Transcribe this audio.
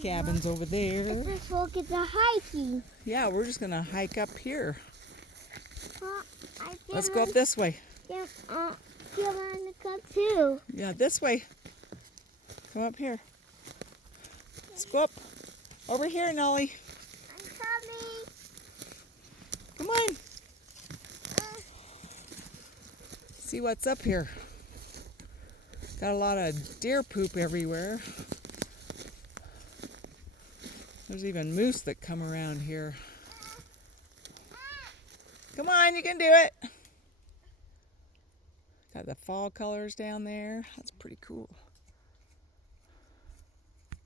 cabins over there. Let's look at the hiking. Yeah, we're just gonna hike up here. I Let's go up this way. Yeah, feel on the cup too. Yeah, this way. Come up here. Let's go up. Over here, Nauli. I'm coming. Come on. See what's up here. Got a lot of deer poop everywhere. There's even moose that come around here. Come on, you can do it. Got the fall colors down there. That's pretty cool.